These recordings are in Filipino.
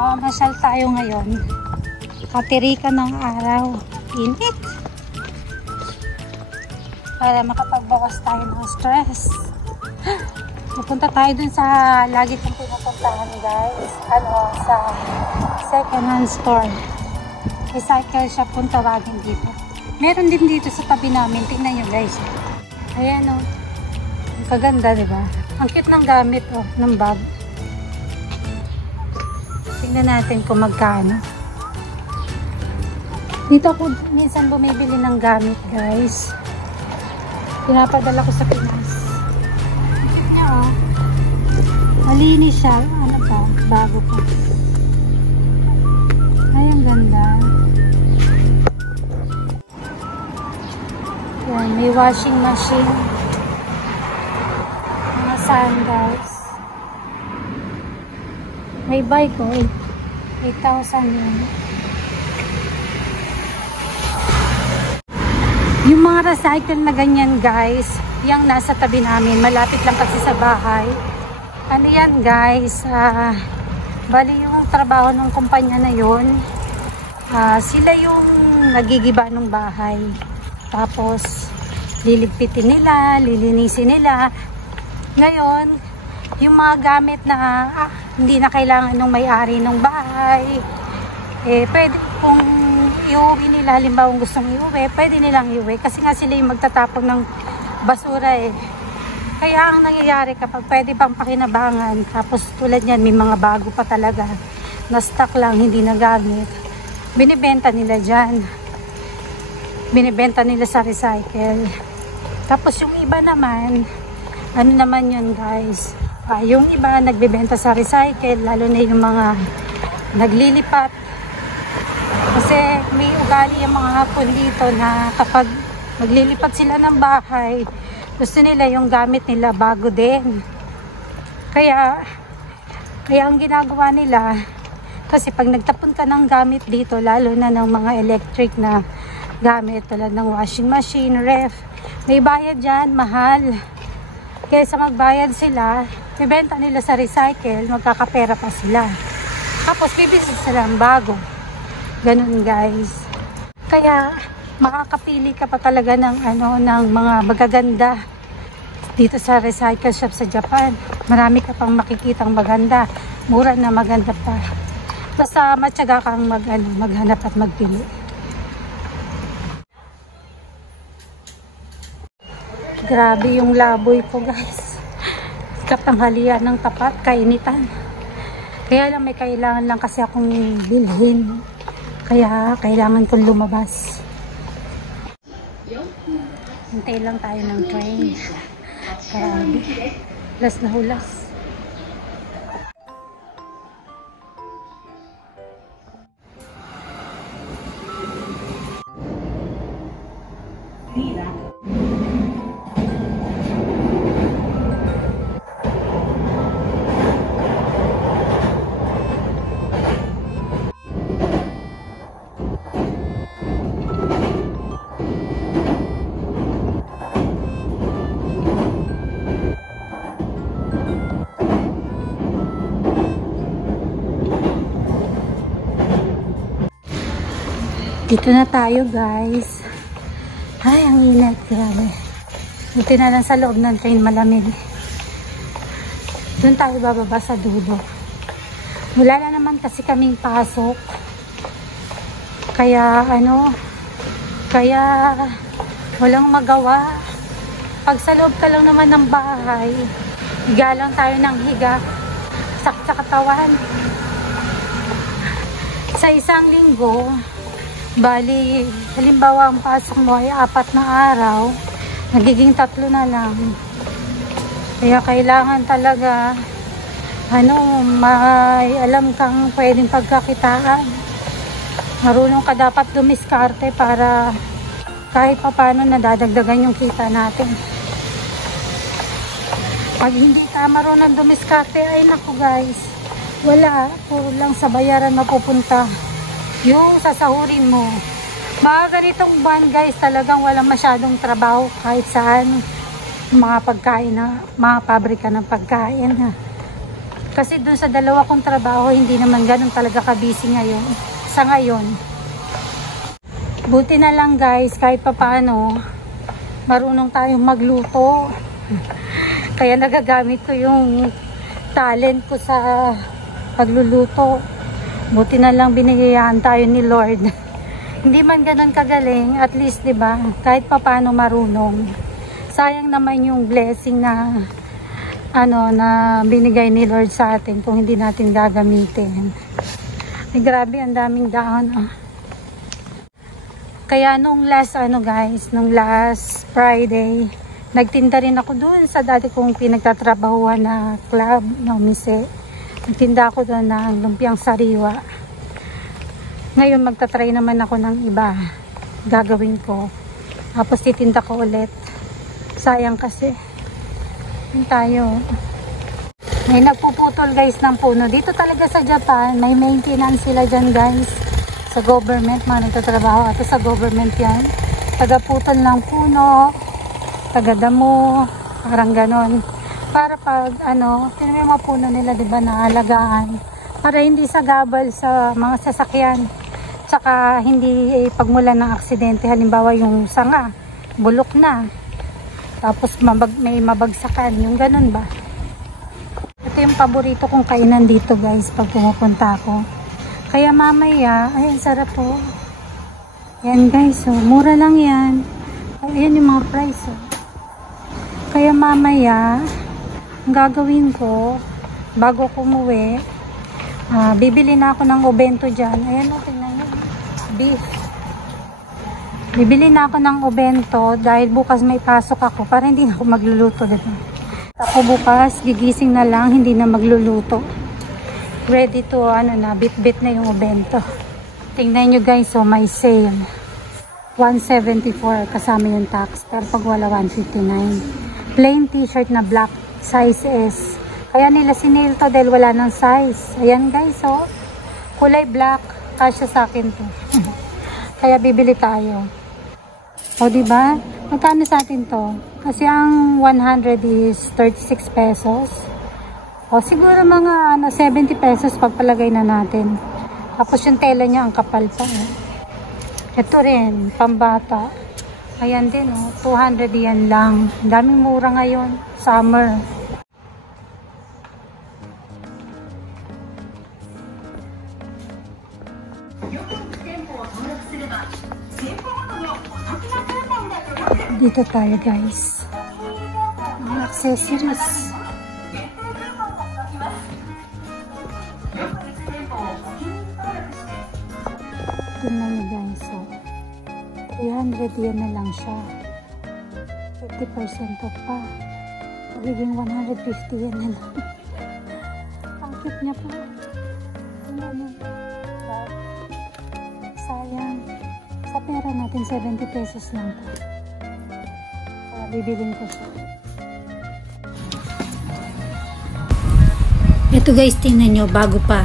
Masyal tayo ngayon. Katirikan ng araw. Init. Para makapagbawas tayo ng stress. Pupunta tayo dun sa lagi kong pinupuntahan, guys. Sa second hand store. Recycle shop kung tawagin dito. Meron din dito sa tabi namin. Tingnan nyo, guys. Ayan, oh. Ang kaganda, diba? Ang cute ng gamit, oh, ng bag. Tingnan natin kung magkano. Dito ako minsan bumibili ng gamit, guys. Pinapadala ko sa Pinas. Ayan, oh. Malinis siya. Ano pa? Bago pa. Ay, ang ganda. Ayan, may washing machine. Mga sandals. May bike ko. 8,000 yun. Yung mga recycle na ganyan, guys, yung nasa tabi namin, malapit lang kasi sa bahay. Ano yan, guys? Bali yung trabaho ng kumpanya na yun, sila yung nagigiba ng bahay. Tapos, liligpitin nila, lilinisin nila. Ngayon, yung mga gamit na hindi na kailangan ng may-ari ng bahay, pwede kung iuwi nila, halimbawa gustong iuwi, pwede nilang iuwi kasi nga sila yung magtatapon ng basura Kaya ang nangyayari kapag pwede pang pakinabangan, tapos tulad yan, may mga bago pa talaga na stock lang, hindi nagamit, binibenta nila dyan. Binibenta nila sa recycle. Tapos yung iba naman, ano naman yun, guys? Yung iba nagbebenta sa recycle, lalo na yung mga naglilipat. Kasi may ugali yung mga hapon dito na kapag maglilipat sila ng bahay, gusto nila yung gamit nila bago din. Kaya ang ginagawa nila, kasi pag nagtapon ka ng gamit dito, lalo na ng mga electric na gamit, tulad ng washing machine, ref, may bayad dyan, mahal. Kaysa magbayad sila, ibenta nila sa recycle, magkakapera pa sila. Tapos bibili sila ng bago. Ganun, guys. Kaya makakapili ka pa talaga ng ng mga magaganda dito sa recycle shop sa Japan. Marami ka pang makikitang maganda, mura na maganda pa. Basta matyaga kang maghanap at magpili. Grabe yung laboy ko, guys. Katanghalian ng tapat, kainitan. Kaya lang may kailangan lang kasi akong bilhin. Kaya kailangan kong lumabas. Hintay lang tayo ng train. Grabe. Hulas na hulas. Dito na tayo, guys. Ay, ang init. Grabe. Buti na lang sa loob ng train, malamig. Doon tayo bababa sa dulo. Wala na naman kasi kaming pasok. Kaya, walang magawa. Pag sa loob ka lang naman ng bahay, higa lang tayo ng higa. Sakit sa katawan. Sa isang linggo, bali, halimbawa ang pasok mo ay 4 na araw, nagiging 3 na lang. Kaya kailangan talaga, may alam kang pwedeng pagkakitaan. Marunong ka dapat dumiskarte para kahit paano nadadagdagan yung kita natin. Pag hindi ka marunong dumiskarte, ay naku, guys, wala, puro lang sa bayaran mapupunta yung sasahurin mo. Mga ganitong buwan, guys, talagang walang masyadong trabaho kahit saan. Mga pagkain na, mga pabrika ng pagkain. Kasi dun sa dalawa kong trabaho, hindi naman ganun talaga ka-busy ngayon. Sa ngayon. Buti na lang guys, kahit papaano, marunong tayong magluto. Kaya nagagamit ko yung talent ko sa pagluluto. Buti na lang binigyan tayo ni Lord. Hindi man ganun kagaling, at least 'di ba, kahit papaano marunong. Sayang naman yung blessing na na binigay ni Lord sa atin kung hindi natin gagamitin. Ay, grabe, ang daming dahon. Kaya nung last nung last Friday, nagtinda rin ako doon sa dati kong pinagtatrabahuan na club, no, mise. Nagtinda ako doon ng lumpiang sariwa. Ngayon magta-try naman ako ng iba. Gagawin ko. Tapos titinda ko ulit. Sayang kasi. Yun tayo. May nagpuputol guys ng puno. Dito talaga sa Japan, may maintenance sila dyan guys. Sa government, mga nagtatrabaho. At sa government yan. Tagaputol ng puno. Tagadamo. Parang ganon. Para pag tinan mo yung mga puno nila, diba, naalagaan. Para hindi sagabal sa mga sasakyan. Tsaka hindi pagmula ng aksidente. Halimbawa yung sanga, bulok na. Tapos may mabagsakan. Yung ganun ba? Ito yung paborito kong kainan dito guys pag pumupunta ako. Kaya mamaya, ay ang sarap po. Yan guys, oh, mura lang yan. Ayan yung mga price. Oh. Kaya mamaya, ang gagawin ko, bago ko umuwi, bibili na ako ng obento dyan. Ayan o, tingnan nyo. Beef. Bibili na ako ng obento dahil bukas may pasok ako para hindi na ako magluluto. Diba? Ako bukas, gigising na lang, hindi na magluluto. Ready to, bit-bit na yung obento. Tingnan nyo guys, so may sale. 174 kasama yung tax. Pero pag wala, 159. Plain t-shirt na black, size S. Kaya nila sinail to dahil wala ng size. Ayan guys, oh. Kulay black. Kasya sa akin to. Kaya bibili tayo. O diba? Magkano sa atin to? Kasi ang 100 is 36 pesos. O siguro mga 70 pesos pagpalagay na natin. Tapos yung tela niya ang kapal pa. Ito rin, pambata. Ayan din, oh. 200 yan lang. Daming mura ngayon. Summer. Dito tayo guys. Mga accessories. Tingnan nyo guys. So, 300 yan na lang siya. 50% off pa. Magiging 150 yan na lang. Ang cute niya po. Tingnan nyo. Sayang. Sa pera natin 70 pesos lang po. Kaya bibilin ko siya. Ito guys, tingnan nyo. Bago pa.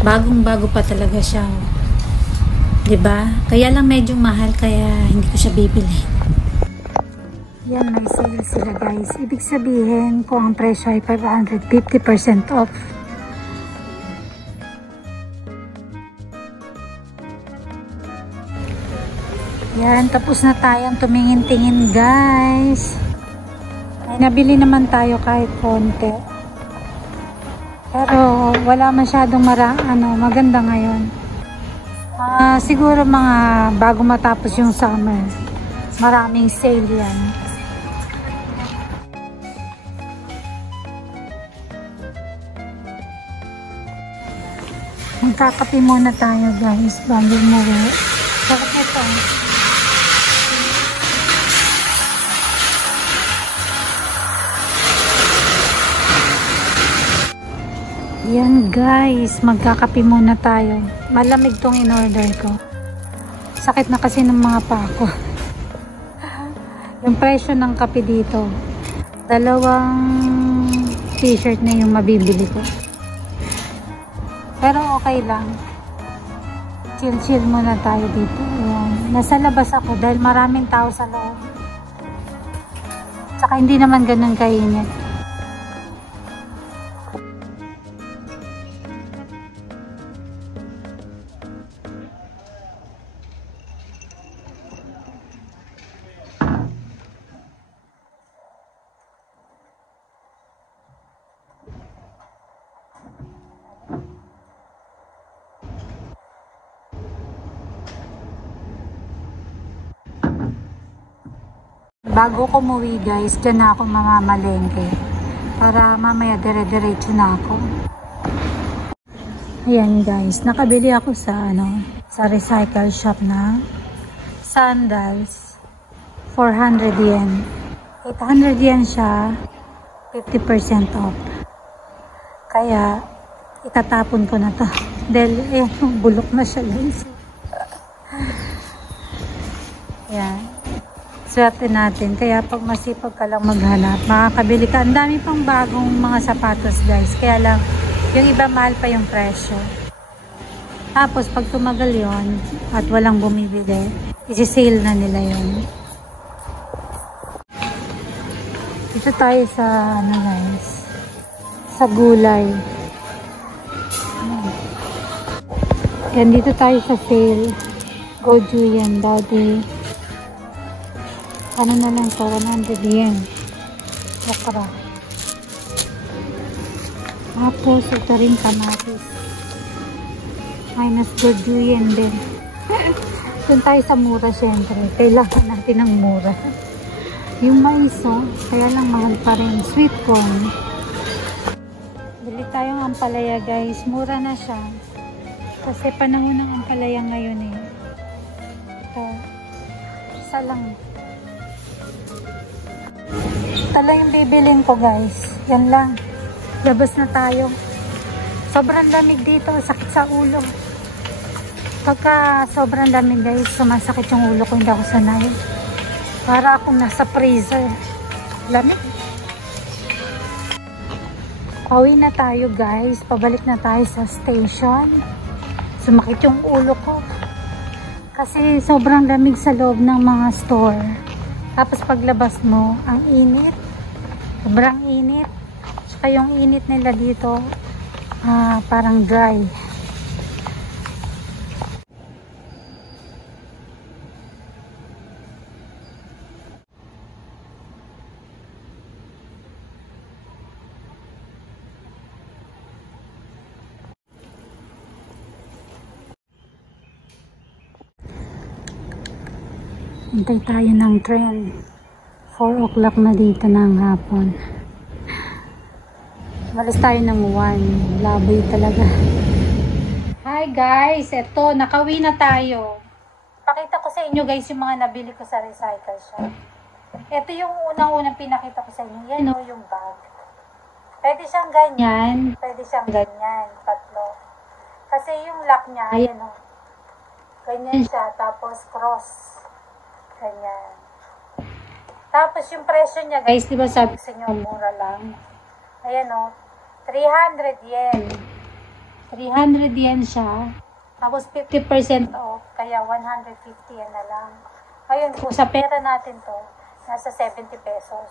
Bagong-bago pa talaga siya. Diba? Kaya lang medyo mahal kaya hindi ko siya bibili. Yan, may sale sila guys. Ibig sabihin kung ang presyo ay 550% off. Yan, tapos na tayong tumingin-tingin guys. Ay, nabili naman tayo kahit konti. Pero wala masyadong maganda ngayon. Siguro mga bago matapos yung summer. Maraming sale yan. Magkakape muna tayo guys bago umuwi. Bakit ito? Yan guys, magkakape muna tayo. Malamig tong in-order ko. Sakit na kasi ng mga pako. Yung presyo ng kape dito, 2 t-shirt na yung mabibili ko. Pero okay lang. Chill-chill muna tayo dito. Ayan. Nasa labas ako dahil maraming tao sa loob. Tsaka hindi naman ganun kainit. Bago ko umuwi guys, dyan na ako mamamalengke. Para mamaya dire-diretso na ako. Ayan guys, nakabili ako sa sa recycle shop na sandals. 400 yen. 800 yen siya. 50% off. Kaya, itatapon ko na to. Dahil, bulok na siya guys. Yan. Swerte natin. Kaya pag masipag ka lang maghanap, makakabili ka. Ang dami pang bagong mga sapatos guys. Kaya lang, yung iba mahal pa yung presyo. Tapos, pag tumagal yon at walang bumibili, isi-sale na nila yun. Dito tayo sa, guys, sa gulay. Yan, dito tayo sa sale. Goju yan, daddy. Ano na lang to, 100 yen. Okra. Tapos, ito rin kamatis. Minus goju yen din. Doon tayo sa mura, syempre. Kailangan natin ng mura. Yung mais, kaya lang mahal pa rin. Sweet corn. Bili tayong ampalaya, guys. Mura na siya. Kasi panahon ng ampalaya ngayon eh. Ito. Isa lang. Ito lang yung bibilin ko, guys. Yan lang. Labas na tayo. Sobrang lamig dito. Sakit sa ulo. Pagka sobrang lamig, guys, sumasakit yung ulo ko. Hindi ako sanay. Para akong nasa freezer. Lamig. Pauwi na tayo guys. Pabalik na tayo sa station. Sumakit yung ulo ko. Kasi sobrang lamig sa loob ng mga store. Tapos paglabas mo, ang init. Sobrang init. Saka yung init nila dito, parang dry. Hintay tayo ng train. 4 o'clock na dito ng hapon. Malas tayo ng 1. Laboy talaga. Hi guys! Eto, nakauwi na tayo. Pakita ko sa inyo guys yung mga nabili ko sa recycle shop. Ito yung unang-unang pinakita ko sa inyo. Yan o, yung bag. Pwede siyang ganyan. Pwede siyang ganyan. Tatlo. Kasi yung lock niya, ayan o. Ganyan siya. Tapos cross. Ganyan. Tapos yung presyo niya guys, di ba sabi ko sa inyo, mura lang. Ayan o, 300 yen. 300 yen siya. Tapos 50% off, kaya 150 yen na lang. Ayun, kung sa pera natin to, nasa 70 pesos.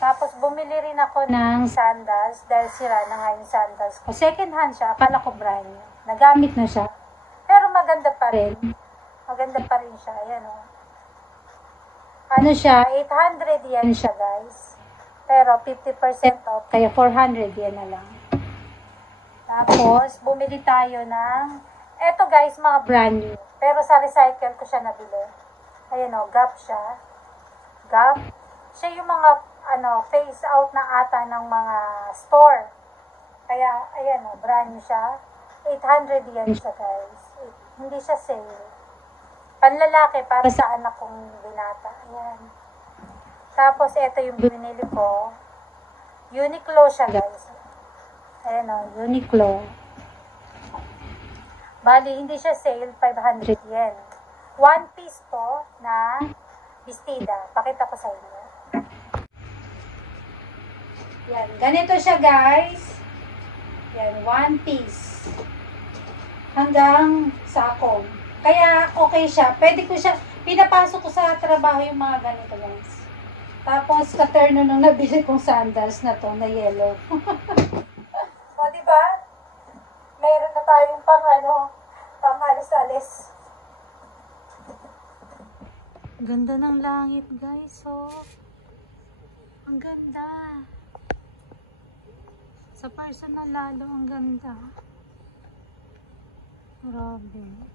Tapos bumili rin ako ng sandals, dahil sira na nga yung sandals ko. Second hand siya, akala ko brand new. Nagamit na siya. Pero maganda pa rin. Maganda pa rin siya. Ayan o. Ano siya? 800 yen siya guys. Pero 50% off. Kaya 400 yen na lang. Tapos, bumili tayo ng eto guys, mga brand new. Pero sa recycle ko siya nabili. Ayan o. Gap siya. Gap. Siya yung mga phase out na ata ng mga store. Kaya, ayan o. Brand new siya. 800 yen siya guys. Hindi siya sale. Panlalaki para sa anak kong binata. Ayan. Tapos, ito yung binili ko. Uniqlo siya, guys. Ayan o, Uniqlo. Bali, hindi siya sale, 500 yen. One piece to na bestida. Pakita ko sa inyo. Yan. Ganito siya, guys. Yan, one piece. Hanggang sakong. Kaya okay siya. Pwede ko siya, pinapasok ko sa trabaho yung mga ganito guys. Tapos katerno nung nabili kong sandals na to na yellow. O diba? Mayroon na tayong pang alis-alis. Ganda ng langit guys. Oh. Ang ganda. Sa personal lalo ang ganda. Grabe.